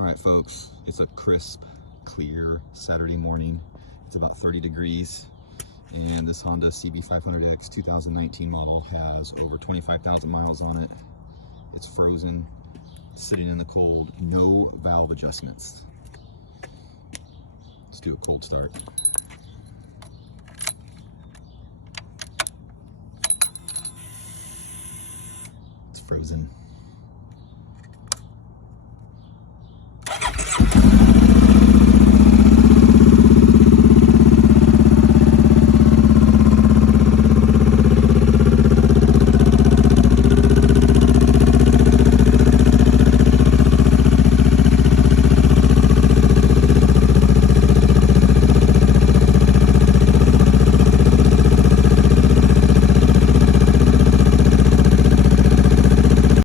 All right, folks, it's a crisp, clear Saturday morning. It's about 30 degrees, and this Honda CB500X 2019 model has over 25,000 miles on it. It's frozen, sitting in the cold, no valve adjustments. Let's do a cold start. It's frozen.